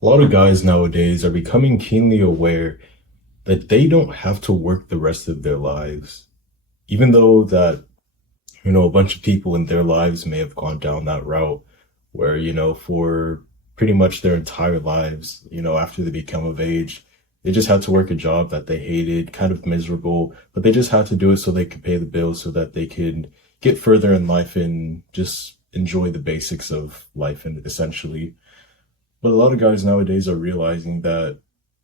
A lot of guys nowadays are becoming keenly aware that they don't have to work the rest of their lives. Even though that, a bunch of people in their lives may have gone down that route where, for pretty much their entire lives, after they become of age, they just had to work a job that they hated, kind of miserable, but they just had to do it so they could pay the bills so that they could get further in life and just enjoy the basics of life and essentially. But a lot of guys nowadays are realizing that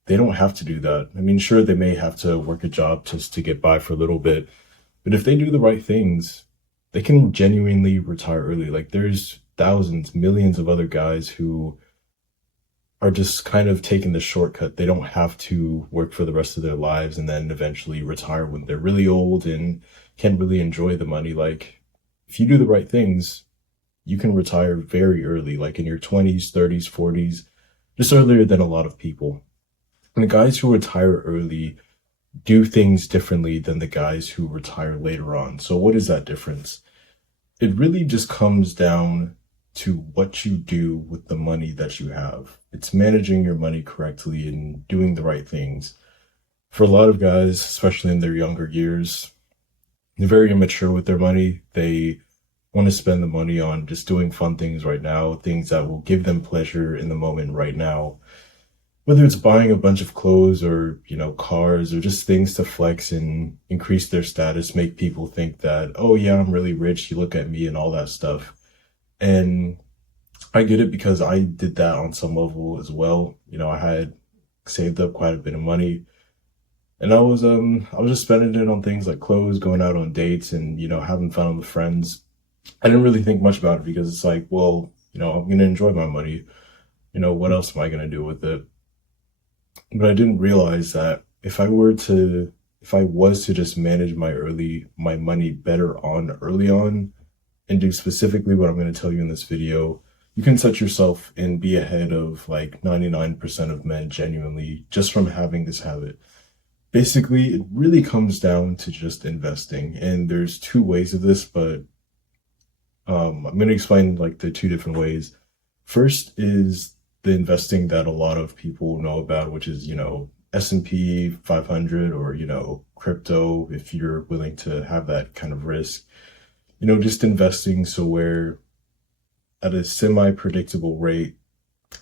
they don't have to do that. I mean, sure, they may have to work a job just to get by for a little bit, but if they do the right things, they can genuinely retire early. Like, there's thousands, millions of other guys who are just kind of taking the shortcut. They don't have to work for the rest of their lives and then eventually retire when they're really old and can't really enjoy the money. Like, if you do the right things, you can retire very early, like in your 20s, 30s, 40s, just earlier than a lot of people. And the guys who retire early do things differently than the guys who retire later on. So, what is that difference? It really just comes down to what you do with the money that you have. It's managing your money correctly and doing the right things. For a lot of guys, especially in their younger years, they're very immature with their money. They want to spend the money on just doing fun things right now, things that will give them pleasure in the moment right now. Whether it's buying a bunch of clothes or, cars or just things to flex and increase their status, make people think that, oh yeah, I'm really rich, you look at me and all that stuff. And I get it because I did that on some level as well. I had saved up quite a bit of money and I was just spending it on things like clothes, going out on dates and, having fun with friends. I didn't really think much about it because it's like, well, I'm going to enjoy my money. What else am I going to do with it? But I didn't realize that if I was to just manage my money better on early on and do specifically what I'm going to tell you in this video, you can set yourself and be ahead of like 99% of men genuinely just from having this habit. Basically, it really comes down to just investing. And there's two ways of this, but I'm going to explain like the two different ways. First is the investing that a lot of people know about, which is, S&P 500 or, crypto, if you're willing to have that kind of risk. Just investing so where at a semi-predictable rate,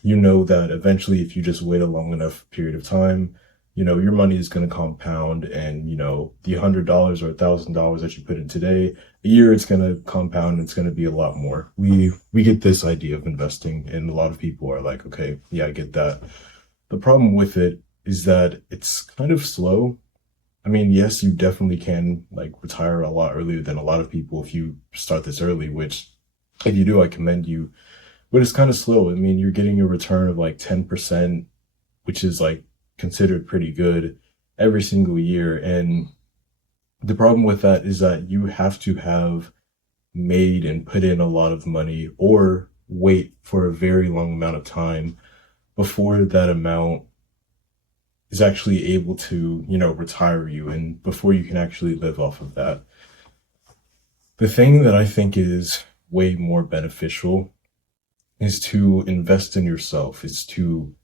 that eventually if you just wait a long enough period of time, your money is going to compound and, the $100 or $1,000 that you put in today, a year it's going to compound and it's going to be a lot more. We get this idea of investing and a lot of people are like, okay, yeah, I get that. The problem with it is that it's kind of slow. I mean, yes, you definitely can like retire a lot earlier than a lot of people if you start this early, which if you do, I commend you, but it's kind of slow. I mean, you're getting a return of like 10%, which is like considered pretty good every single year. And the problem with that is that you have to have made and put in a lot of money or wait for a very long amount of time before that amount is actually able to, retire you and before you can actually live off of that. The thing that I think is way more beneficial is to invest in yourself, is to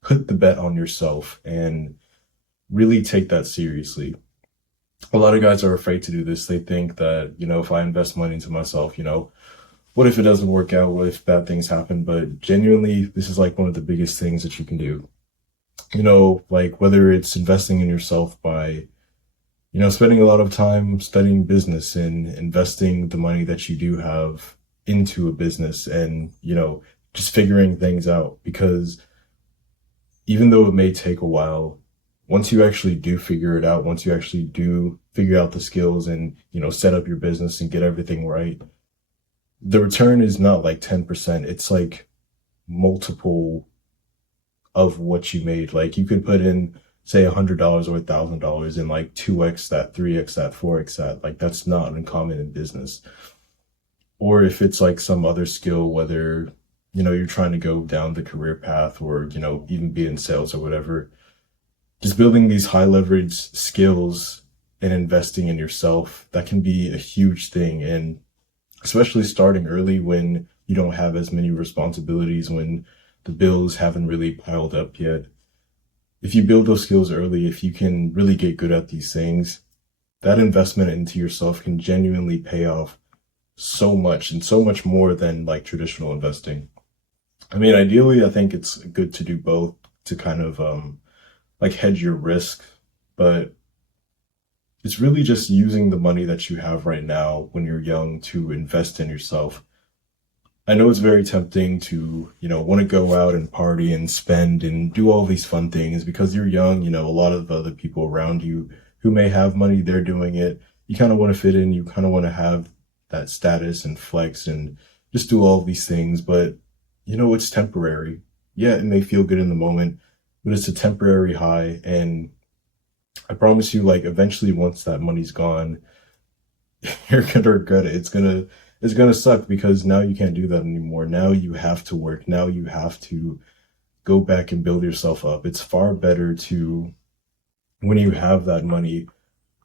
put the bet on yourself and really take that seriously. A lot of guys are afraid to do this. They think that, if I invest money into myself, what if it doesn't work out? What if bad things happen? But genuinely, this is like one of the biggest things that you can do. Like whether it's investing in yourself by, spending a lot of time studying business and investing the money that you do have into a business and, just figuring things out because even though it may take a while, once you actually do figure it out, once you actually do figure out the skills and, set up your business and get everything right, the return is not like 10%. It's like multiple of what you made. Like you could put in, say, $100 or $1,000 and like 2x that, 3x that, 4x that. Like that's not uncommon in business. Or if it's like some other skill, whether you're trying to go down the career path or, even be in sales or whatever, just building these high leverage skills and investing in yourself, that can be a huge thing. And especially starting early when you don't have as many responsibilities, when the bills haven't really piled up yet. If you build those skills early, if you can really get good at these things, that investment into yourself can genuinely pay off so much and so much more than like traditional investing. I mean, ideally, I think it's good to do both to kind of like hedge your risk, but it's really just using the money that you have right now when you're young to invest in yourself. I know it's very tempting to, want to go out and party and spend and do all these fun things because you're young. A lot of other people around you who may have money, they're doing it. You kind of want to fit in. You kind of want to have that status and flex and just do all of these things. But, it's temporary. Yeah, it may feel good in the moment, but it's a temporary high. And I promise you, like, eventually, once that money's gone, you're gonna regret it. It's gonna suck because now you can't do that anymore. Now you have to work. Now you have to go back and build yourself up. It's far better to, when you have that money,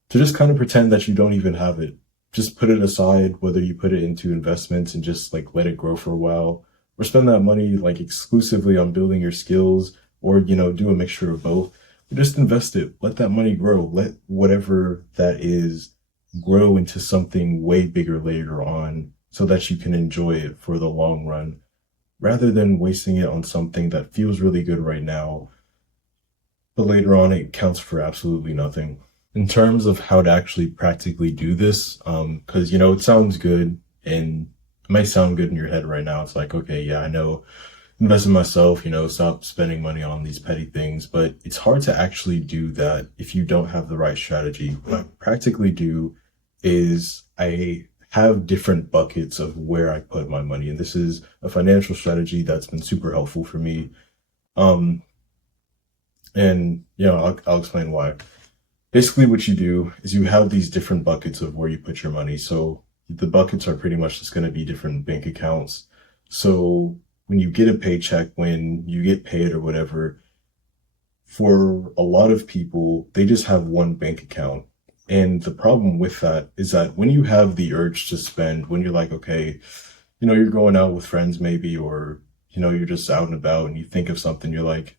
to just kind of pretend that you don't even have it. Just put it aside, whether you put it into investments and just like let it grow for a while, or spend that money like exclusively on building your skills, or do a mixture of both. But just invest it. Let that money grow. Let whatever that is grow into something way bigger later on so that you can enjoy it for the long run rather than wasting it on something that feels really good right now, but later on it counts for absolutely nothing. In terms of how to actually practically do this, because it sounds good and it might sound good in your head right now. It's like, okay, yeah, I know, invest in myself, stop spending money on these petty things, but it's hard to actually do that if you don't have the right strategy. What I practically do is I have different buckets of where I put my money, and this is a financial strategy that's been super helpful for me. Um, and I'll explain why. Basically, what you do is you have these different buckets of where you put your money. So the buckets are pretty much just going to be different bank accounts. So when you get a paycheck, when you get paid or whatever, for a lot of people, they just have one bank account. And the problem with that is that when you have the urge to spend, when you're like, okay, you're going out with friends maybe, or, you're just out and about and you think of something, you're like,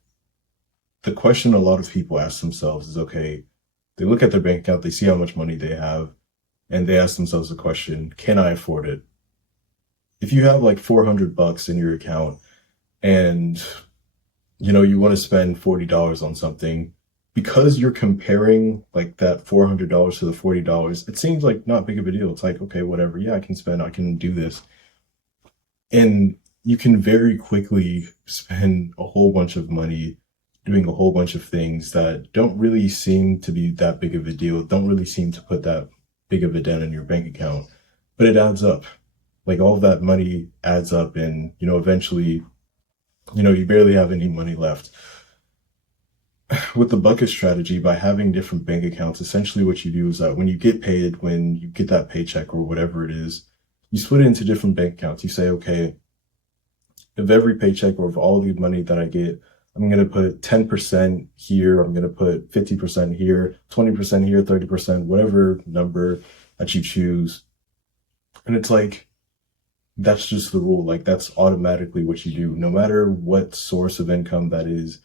the question a lot of people ask themselves is, okay, they look at their bank account, they see how much money they have, and they ask themselves the question, can I afford it? If you have like $400 in your account and, you want to spend $40 on something, because you're comparing like that $400 to the $40, it seems like not big of a deal. It's like, okay, whatever. Yeah, I can spend, I can do this. And you can very quickly spend a whole bunch of money doing a whole bunch of things that don't really seem to be that big of a deal, don't really seem to put that big of a dent in your bank account, but it adds up. Like all of that money adds up, and eventually, you barely have any money left. With the bucket strategy, by having different bank accounts, essentially what you do is that when you get paid, when you get that paycheck or whatever it is, you split it into different bank accounts. You say, okay, of every paycheck or of all the money that I get, I'm going to put 10% here, I'm going to put 50% here, 20% here, 30%, whatever number that you choose. And it's like, that's just the rule. Like, that's automatically what you do. No matter what source of income that is,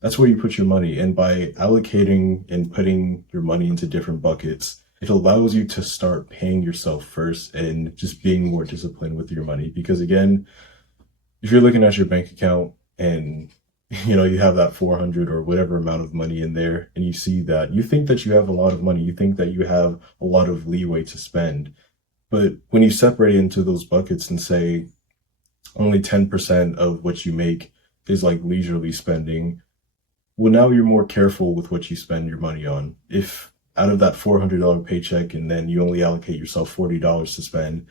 that's where you put your money. And by allocating and putting your money into different buckets, it allows you to start paying yourself first and just being more disciplined with your money. Because again, if you're looking at your bank account and you have that 400 or whatever amount of money in there, and you see that, you think that you have a lot of money, you think that you have a lot of leeway to spend. But when you separate it into those buckets and say only 10% of what you make is like leisurely spending, well, now you're more careful with what you spend your money on. If out of that $400 paycheck and then you only allocate yourself $40 to spend,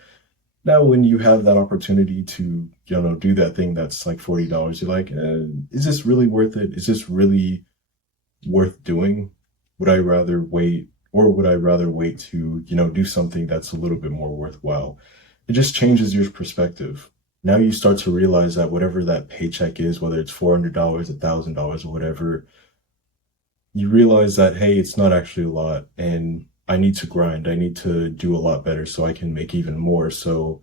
now when you have that opportunity to, do that thing that's like $40, you're like, is this really worth it? Is this really worth doing? Would I rather wait, or would I rather wait to, do something that's a little bit more worthwhile? It just changes your perspective. Now you start to realize that whatever that paycheck is, whether it's $400, $1,000 or whatever, you realize that, hey, it's not actually a lot, and I need to grind. I need to do a lot better so I can make even more. So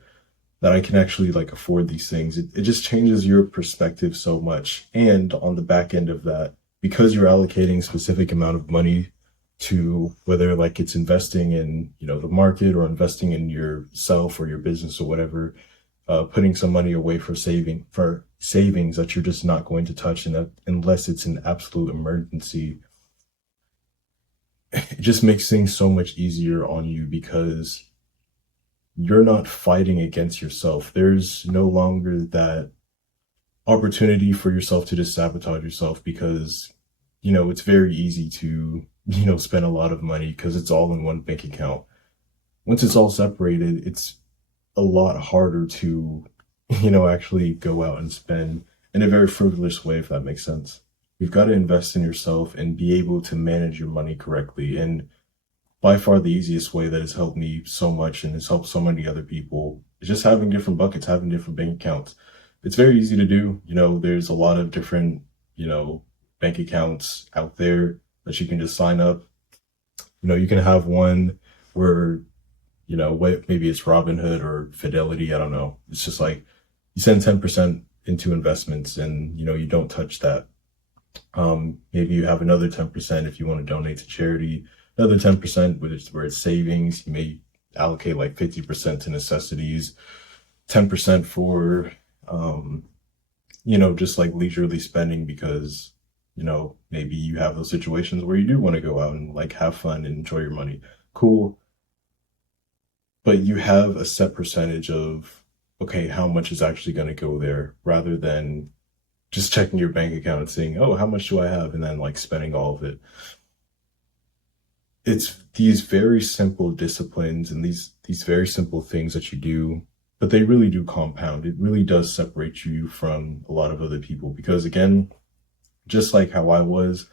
that I can actually like afford these things. It just changes your perspective so much. And on the back end of that, because you're allocating a specific amount of money to whether like it's investing in, the market or investing in yourself or your business or whatever, putting some money away for savings that you're just not going to touch, and that unless it's an absolute emergency, it just makes things so much easier on you because you're not fighting against yourself. There's no longer that opportunity for yourself to just sabotage yourself because, it's very easy to, spend a lot of money because it's all in one bank account. Once it's all separated, it's a lot harder to, actually go out and spend in a very frivolous way, if that makes sense. You've got to invest in yourself and be able to manage your money correctly. And by far the easiest way that has helped me so much and has helped so many other people is just having different buckets, having different bank accounts. It's very easy to do. There's a lot of different, bank accounts out there that you can just sign up. You can have one where, maybe it's Robinhood or Fidelity. I don't know. It's just like you send 10% into investments and, you don't touch that. Maybe you have another 10% if you want to donate to charity, another 10% where it's savings. You may allocate like 50% to necessities, 10% for, just like leisurely spending because, maybe you have those situations where you do want to go out and like have fun and enjoy your money. Cool. But you have a set percentage of, okay, how much is actually going to go there rather than just checking your bank account and saying, oh, how much do I have? And then like spending all of it. It's these very simple disciplines and these very simple things that you do, but they really do compound. It really does separate you from a lot of other people because again, just like how I was,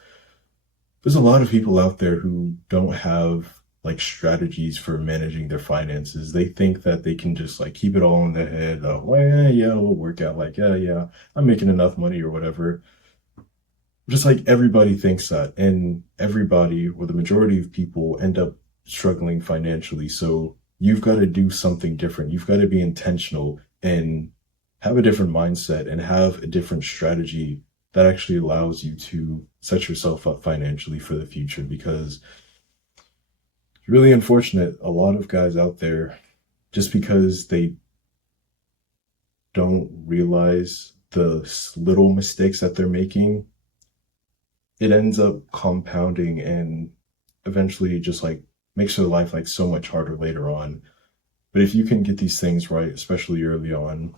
there's a lot of people out there who don't have like strategies for managing their finances. They think that they can just like keep it all in their head. Oh, well, yeah, it'll work out. Like, yeah, I'm making enough money or whatever. Just like everybody thinks that, and everybody or the majority of people end up struggling financially. So you've got to do something different. You've got to be intentional and have a different mindset and have a different strategy that actually allows you to set yourself up financially for the future because it's really unfortunate. A lot of guys out there, just because they don't realize the little mistakes that they're making, it ends up compounding and eventually just like makes their life like so much harder later on. But if you can get these things right, especially early on,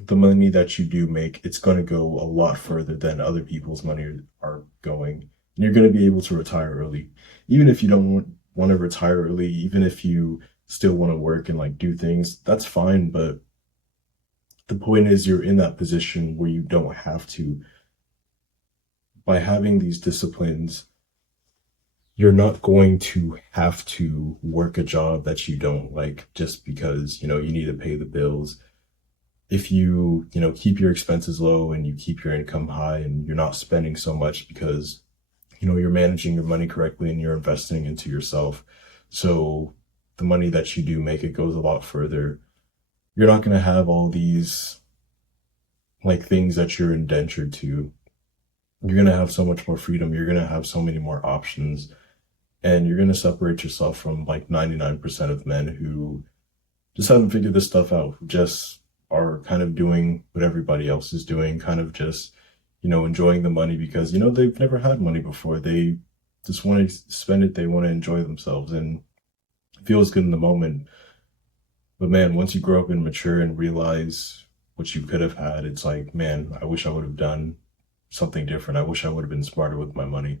the money that you do make, it's going to go a lot further than other people's money are going. And you're going to be able to retire early. Even if you don't want to retire early, even if you still want to work and like do things, that's fine. But the point is you're in that position where you don't have to. By having these disciplines, you're not going to have to work a job that you don't like just because, you need to pay the bills. If you, keep your expenses low and you keep your income high and you're not spending so much because, you're managing your money correctly and you're investing into yourself. So the money that you do make, it goes a lot further. You're not going to have all these like things that you're indentured to. You're going to have so much more freedom. You're going to have so many more options. And you're going to separate yourself from like 99% of men who just haven't figured this stuff out, who just are kind of doing what everybody else is doing, kind of just, enjoying the money because, they've never had money before. They just want to spend it. They want to enjoy themselves and it feels good in the moment. But man, once you grow up and mature and realize what you could have had, it's like, man, I wish I would have done something different. I wish I would have been smarter with my money.